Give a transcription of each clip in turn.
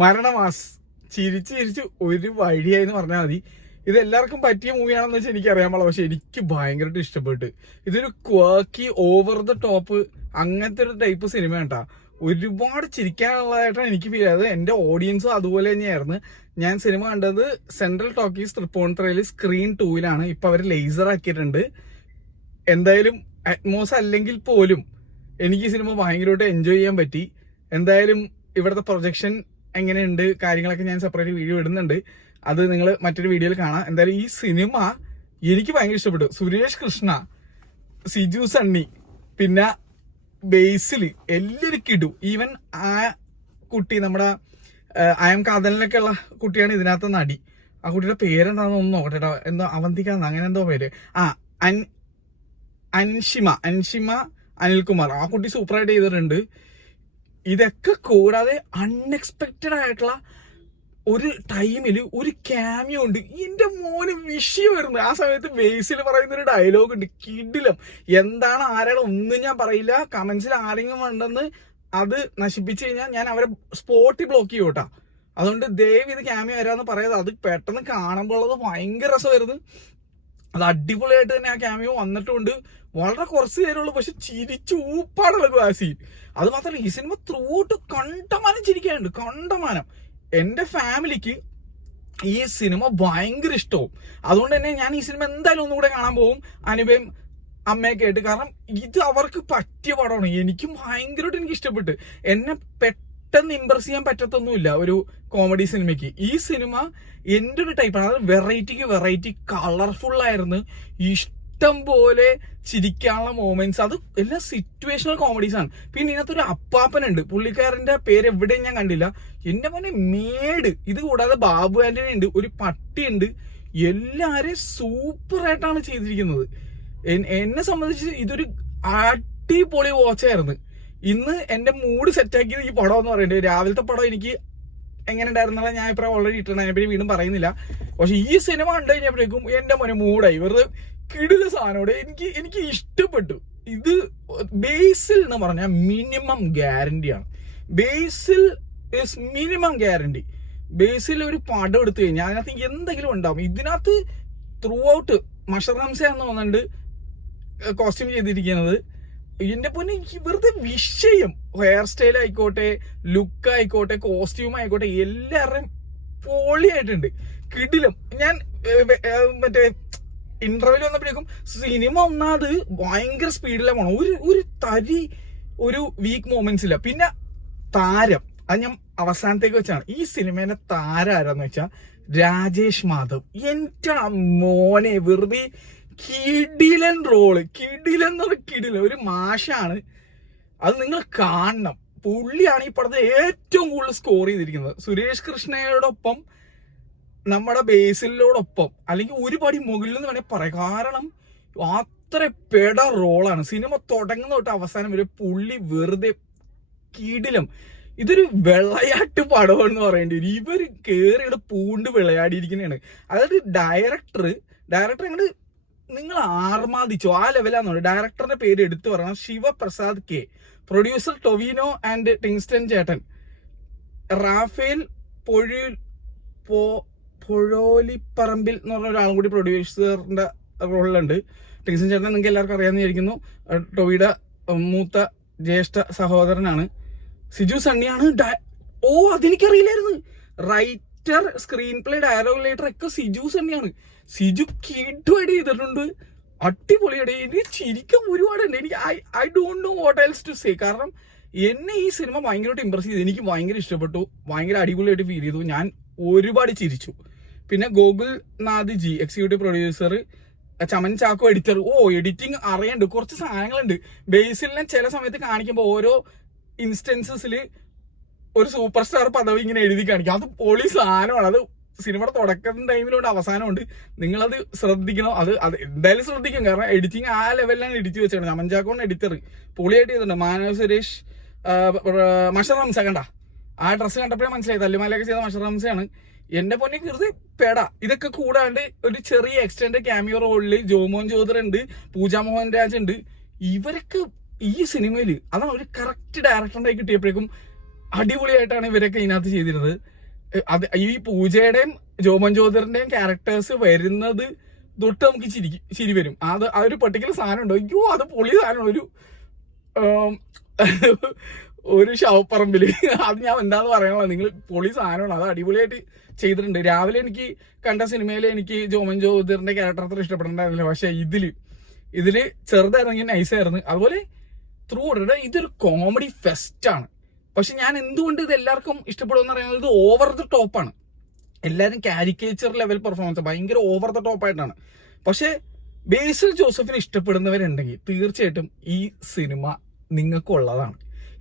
മരണമാസ് ചിരിച്ച് ചിരിച്ച് ഒരു വഴിയായെന്ന് പറഞ്ഞാൽ മതി. ഇത് എല്ലാവർക്കും പറ്റിയ മൂവിയാണെന്ന് വെച്ചാൽ എനിക്കറിയാൻ പാടില്ല, പക്ഷെ എനിക്ക് ഭയങ്കരമായിട്ട് ഇഷ്ടപ്പെട്ട്. ഇതൊരു ക്വാക്കി ഓവർ ദ ടോപ്പ് അങ്ങനത്തെ ഒരു ടൈപ്പ് സിനിമ കേട്ടാ. ഒരുപാട് ചിരിക്കാനുള്ളതായിട്ടാണ് എനിക്ക് ഫീൽ ചെയ്തത്. എൻ്റെ ഓഡിയൻസും അതുപോലെ തന്നെയായിരുന്നു. ഞാൻ സിനിമ കണ്ടത് സെൻട്രൽ ടോക്കീസ് തൃപ്പൂണിത്തുറയിൽ സ്ക്രീൻ 2-ലാണ്. ഇപ്പൊ അവർ ലേസർ ആക്കിയിട്ടുണ്ട്. എന്തായാലും അറ്റ്മോസ് അല്ലെങ്കിൽ പോലും എനിക്ക് ഈ സിനിമ ഭയങ്കരമായിട്ട് എൻജോയ് ചെയ്യാൻ പറ്റി. എന്തായാലും ഇവിടുത്തെ പ്രൊജക്ഷൻ എങ്ങനെയുണ്ട് കാര്യങ്ങളൊക്കെ ഞാൻ സെപ്പറേറ്റ് വീഡിയോ ഇടുന്നുണ്ട്. അത് നിങ്ങൾ മറ്റൊരു വീഡിയോയിൽ കാണാം. എന്തായാലും ഈ സിനിമ എനിക്ക് ഭയങ്കര ഇഷ്ടപ്പെട്ടു. സുരേഷ് കൃഷ്ണ, സിജു സണ്ണി, പിന്നെ ബേസിൽ എല്ലാവരും കിടും. ഈവൻ ആ കുട്ടി നമ്മുടെ അയം കാതലിനൊക്കെ ഉള്ള കുട്ടിയാണ് ഇതിനകത്ത് നടി. ആ കുട്ടിയുടെ പേരെന്താണെന്ന് ഒന്ന് നോക്കട്ടെ കേട്ടോ. എന്തോ അവന്തിക്കാന്ന് അങ്ങനെ എന്തോ പേര്. അൻഷിമ അനിൽകുമാർ. ആ കുട്ടി സൂപ്പറായിട്ട് ചെയ്തിട്ടുണ്ട്. ഇതൊക്കെ കൂടാതെ അൺഎക്സ്പെക്റ്റഡ് ആയിട്ടുള്ള ഒരു ടൈമിൽ ഒരു ക്യാമിയോ ഉണ്ട്. എന്റെ മോന് വിഷയം വരുന്നത്. ആ സമയത്ത് ബേസിൽ പറയുന്ന ഒരു ഡയലോഗ് ഉണ്ട്, കിടിലം. എന്താണ് ആരാണ് ഒന്നും ഞാൻ പറയില്ല. കമന്റ്സിൽ ആരെങ്കിലും ഉണ്ടെന്ന് അത് നശിപ്പിച്ചു കഴിഞ്ഞാൽ ഞാൻ അവരെ സ്പോട്ടിൽ ബ്ലോക്ക് ചെയ്യും കേട്ടാ. അതുകൊണ്ട് ദയവ് ഇത് ക്യാമിയോ വരാന്ന് പറയാതെ അത് പെട്ടെന്ന് കാണുമ്പോൾ അത് ഭയങ്കര രസമായിരുന്നു. അത് അടിപൊളിയായിട്ട് തന്നെ ആ ക്യാമിയോ വന്നിട്ടുണ്ട്. വളരെ കുറച്ച് നേരമുള്ളൂ, പക്ഷെ ചിരിച്ചു ഊപ്പാടുള്ള ക്ലാസി. അത് മാത്രമല്ല ഈ സിനിമ ത്രൂ ഔട്ട് കണ്ടമാനം ചിരിക്കാനുണ്ട്, കണ്ടമാനം. എന്റെ ഫാമിലിക്ക് ഈ സിനിമ ഭയങ്കര ഇഷ്ടവും. അതുകൊണ്ട് തന്നെ ഞാൻ ഈ സിനിമ എന്തായാലും ഒന്നുകൂടെ കാണാൻ പോകും അനുപയും അമ്മയൊക്കെ ആയിട്ട്. കാരണം ഇത് അവർക്ക് പറ്റിയ പടമാണ്. എനിക്കും ഭയങ്കരമായിട്ട് എനിക്ക് ഇഷ്ടപ്പെട്ട്. എന്നെ പെട്ടെന്ന് ഇംപ്രസ് ചെയ്യാൻ പറ്റത്തൊന്നുമില്ല ഒരു കോമഡി സിനിമയ്ക്ക്. ഈ സിനിമ എൻ്റെ ഒരു ടൈപ്പാണ്. അത് വെറൈറ്റിക്ക് വെറൈറ്റി, കളർഫുൾ ആയിരുന്നു. ഇഷ്ടം പോലെ ചിരിക്കാനുള്ള മൊമെന്റ്സ്. അത് എല്ലാം സിറ്റുവേഷണൽ കോമഡീസ് ആണ്. പിന്നെ ഇതിനകത്തൊരു അപ്പാപ്പനുണ്ട്, പുള്ളിക്കാരന്റെ പേര് എവിടെയും ഞാൻ കണ്ടില്ല. എന്റെ മോനെ മേട്. ഇത് കൂടാതെ ബാബു ആന്റണി ഉണ്ട്, ഒരു പട്ടിയുണ്ട്. എല്ലാരെയും സൂപ്പർ ആയിട്ടാണ് ചെയ്തിരിക്കുന്നത്. എന്നെ സംബന്ധിച്ച് ഇതൊരു അടിപൊളി വാച്ചായിരുന്നു. ഇന്ന് എന്റെ മൂഡ് സെറ്റാക്കിയത് ഈ പടം എന്ന് പറയുന്നത്. രാവിലത്തെ പടം എനിക്ക് എങ്ങനെ ഉണ്ടായിരുന്നുള്ള ഞാൻ ഇപ്പം ഓൾറെഡി ഇട്ടുണ്ട്, അതിനെപ്പറ്റി വീണ്ടും പറയുന്നില്ല. പക്ഷെ ഈ സിനിമ കണ്ടു കഴിഞ്ഞപ്പോഴേക്കും എന്റെ മോനെ മൂടായി. വെറുതെ കിടില സാധനോട് എനിക്ക് ഇഷ്ടപ്പെട്ടു. ഇത് ബേസിൽ എന്ന് പറഞ്ഞാൽ മിനിമം ഗ്യാരണ്ടിയാണ്. Basil is minimum guarantee. Basil ഒരു പടം എടുത്തു കഴിഞ്ഞാൽ അതിനകത്ത് എന്തെങ്കിലും ഉണ്ടാവും. ഇതിനകത്ത് ത്രൂ ഔട്ട് മഷറംസ എന്ന് തോന്നുന്നുണ്ട് കോസ്റ്റ്യൂം ചെയ്തിരിക്കുന്നത്. എന്റെ പൊന്നെ വെറുതെ വിഷയം. ഹെയർ സ്റ്റൈൽ ആയിക്കോട്ടെ, ലുക്ക് ആയിക്കോട്ടെ, കോസ്റ്റ്യൂം ആയിക്കോട്ടെ, എല്ലാവരുടെയും പൊളിയായിട്ടുണ്ട്, കിടിലം. ഞാൻ മറ്റേ ഇന്റർവ്യൂല് വന്നപ്പോഴേക്കും സിനിമ ഒന്നാമത് ഭയങ്കര സ്പീഡിലാണ് പോണം. ഒരു തരി ഒരു വീക്ക് മൊമെന്റ്സ് ഇല്ല. പിന്നെ താരം, അത് ഞാൻ അവസാനത്തേക്ക് വെച്ചാണ്. ഈ സിനിമയിലെ താരം ആരാന്ന് വെച്ചാൽ രാജേഷ് മാധവ്. എന്റെ മോനെ വെറുതെ കിടിലൻ റോള്. കിടിലൻ ഒരു മാഷാണ്. അത് നിങ്ങൾ കാണണം. പുള്ളിയാണ് ഈ പടത്തെ ഏറ്റവും കൂടുതൽ സ്കോർ ചെയ്തിരിക്കുന്നത്. സുരേഷ് കൃഷ്ണയോടൊപ്പം നമ്മുടെ ബേസിലോടൊപ്പം, അല്ലെങ്കിൽ ഒരു പടി മുകളിൽ എന്ന് വേണമെങ്കിൽ പറയാം. കാരണം അത്ര പെട റോളാണ്. സിനിമ തുടങ്ങുന്ന തൊട്ട് അവസാനം വരെ പുള്ളി വെറുതെ കിടിലം. ഇതൊരു വിളയാട്ട് പടം എന്ന് പറയേണ്ടി വരും. ഇവർ കേറിയുടെ പൂണ്ട് വിളയാടിയിരിക്കുന്നതാണ്. അതായത് ഡയറക്ടർ അങ്ങോട്ട് നിങ്ങൾ ആർമാദിച്ചോ ആ ലെവലാന്ന്. ഡയറക്ടറുടെ പേര് എടുത്തു പറയണം, Shivaprasad K. Producer Tovino and Tingston ചേട്ടൻ. റാഫേൽ പൊഴോലിപ്പറമ്പിൽ എന്ന് പറഞ്ഞ ഒരാളും കൂടി പ്രൊഡ്യൂസറിന്റെ റോളിലുണ്ട്. ടിങ്സ്റ്റൺ ചേട്ടനെ നിങ്ങൾക്ക് എല്ലാവർക്കും അറിയാമെന്ന് വിചാരിക്കുന്നു. ടൊവിയുടെ മൂത്ത ജ്യേഷ്ഠ സഹോദരനാണ്. സിജു സണ്ണിയാണ് അതെനിക്കറിയില്ലായിരുന്നു. Writer, screenplay, dialogue writer ഒക്കെ സിജു സണ്ണിയാണ്. സിജു കിഡുമായിട്ട് ചെയ്തിട്ടുണ്ട്, അടിപൊളിയായിട്ട്. എനിക്ക് ചിരിക്കാൻ ഒരുപാടുണ്ട്. എനിക്ക് I don't know what else to say. കാരണം എന്നെ ഈ സിനിമ ഭയങ്കരമായിട്ട് ഇംപ്രസ് ചെയ്തു. എനിക്ക് ഭയങ്കര ഇഷ്ടപ്പെട്ടു, ഭയങ്കര അടിപൊളിയായിട്ട് ഫീൽ ചെയ്തു. ഞാൻ ഒരുപാട് ചിരിച്ചു. പിന്നെ Gokulnath G executive producer, Chaman Chacko editor. Editing അറിയണ്ട്, കുറച്ച് സാധനങ്ങളുണ്ട്. ബേസിലിനെ ചില സമയത്ത് കാണിക്കുമ്പോൾ ഓരോ ഇൻസ്റ്റൻസസിൽ ഒരു സൂപ്പർ സ്റ്റാർ പദവി ഇങ്ങനെ എഴുതി കാണിക്കും. അത് പൊളി സാധനമാണ്. അത് സിനിമയുടെ തുടക്കം ടൈമിലുണ്ട്, അവസാനമുണ്ട്. നിങ്ങളത് ശ്രദ്ധിക്കണം. അത് എന്തായാലും ശ്രദ്ധിക്കും. കാരണം എഡിറ്റിംഗ് ആ ലെവലിലാണ് എഡിറ്റ് വെച്ചാണ്. ചമൻ ചാക്കോണ് എഡിറ്റർ, പൊളിയായിട്ട് ചെയ്തിട്ടുണ്ട്. മാനവ് സുരേഷ്, മഷറംസ കണ്ട ആ ഡ്രസ്സ് കണ്ടപ്പോഴേ മനസ്സിലായി തല്ലുമാലയൊക്കെ ചെയ്ത മഷറംസയാണ്. എന്റെ പൊന്നെ കീർത്തി പെട. ഇതൊക്കെ കൂടാണ്ട് ഒരു ചെറിയ എക്സ്റ്റൻഡ് ക്യാമിയോ റോളില് ജോമോൻ ജോദർ ഉണ്ട്, പൂജ മോഹൻരാജ് ഉണ്ട്. ഇവരൊക്കെ ഈ സിനിമയിൽ അതാണ് ഒരു കറക്റ്റ് ഡയറക്ടറിന്റെ കിട്ടിയപ്പോഴേക്കും അടിപൊളിയായിട്ടാണ് ഇവരൊക്കെ ഇതിനകത്ത് ചെയ്തിരുന്നത്. അത് ഈ പൂജയുടെയും ജോമൻ ജോദറിന്റെയും ക്യാരക്ടേഴ്സ് വരുന്നത് തൊട്ട് നമുക്ക് ചിരി വരും. അത് ആ ഒരു പെർട്ടിക്കുലർ സാധനം ഉണ്ടോ, അയ്യോ അത് പൊളി സാധനമാണ്. ഒരു ശവപ്പറമ്പില് അത് ഞാൻ എന്താന്ന് പറയാനുള്ള, നിങ്ങൾ പൊളി സാധനമാണ്, അത് അടിപൊളിയായിട്ട് ചെയ്തിട്ടുണ്ട്. രാവിലെ എനിക്ക് കണ്ട സിനിമയിൽ എനിക്ക് ജോമൻ ജോദറിന്റെ ക്യാരക്ടർ അത്ര ഇഷ്ടപ്പെട്ടിട്ടുണ്ടായിരുന്നില്ല. പക്ഷെ ഇതില് ചെറുതായിരുന്നെങ്കിൽ നൈസായിരുന്നു. അതുപോലെ ത്രൂ ഇതൊരു കോമഡി ഫെസ്റ്റ് ആണ്. പക്ഷെ ഞാൻ എന്തുകൊണ്ട് ഇത് എല്ലാവർക്കും ഇഷ്ടപ്പെടുമെന്ന് പറയുന്നത്, ഇത് ഓവർ ദ ടോപ്പാണ്. എല്ലാവരും കാരിക്കേച്ചർ ലെവൽ പെർഫോമൻസ് ഭയങ്കര ഓവർ ദ ടോപ്പായിട്ടാണ്. പക്ഷെ ബേസിൽ ജോസഫിനെ ഇഷ്ടപ്പെടുന്നവരുണ്ടെങ്കിൽ തീർച്ചയായിട്ടും ഈ സിനിമ നിങ്ങൾക്കുള്ളതാണ്.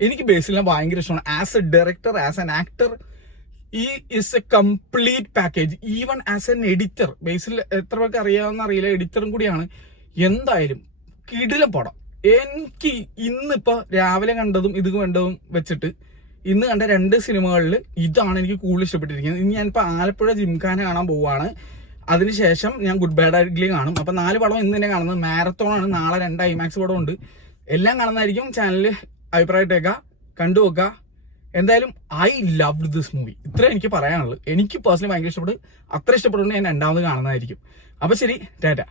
എനിക്ക് ബേസിലിനെ ഭയങ്കര ഇഷ്ടമാണ്. As a director, as an actor, he is a complete package. Even as an editor, Basil എത്ര പേർക്ക് അറിയാവുന്ന അറിയില്ല, എഡിറ്ററും കൂടിയാണ്. എന്തായാലും കിടിലം പടം. എനിക്ക് ഇന്നിപ്പോ രാവിലെ കണ്ടതും ഇത് കണ്ടതും വെച്ചിട്ട് ഇന്ന് കണ്ട 2 സിനിമകളിൽ ഇതാണ് എനിക്ക് കൂടുതൽ ഇഷ്ടപ്പെട്ടിരിക്കുന്നത്. ഇനി ഞാനിപ്പോൾ ആലപ്പുഴ ജിംഖാന കാണാൻ പോവുകയാണ്. അതിനുശേഷം ഞാൻ ഗുഡ് ബാഡ് അഗ്ലി കാണും. അപ്പം 4 പടം ഇന്ന് തന്നെ കാണുന്നത്. മാരത്തോണാണ് നാളെ, 2 IMAX പടം ഉണ്ട്. എല്ലാം കാണുന്നതായിരിക്കും. ചാനലിൽ അഭിപ്രായമായിട്ടേക്കുക, കണ്ടുവെക്കുക. എന്തായാലും ഐ ലവ്ഡ് ദിസ് മൂവി. ഇത്ര എനിക്ക് പറയാനുള്ളത്. എനിക്ക് പേഴ്സണലി ഭയങ്കര ഇഷ്ടപ്പെട്ടു. അത്ര ഇഷ്ടപ്പെടുന്നത് ഞാൻ 2ാമത് കാണുന്നതായിരിക്കും. അപ്പൊ ശരി, ടാറ്റ.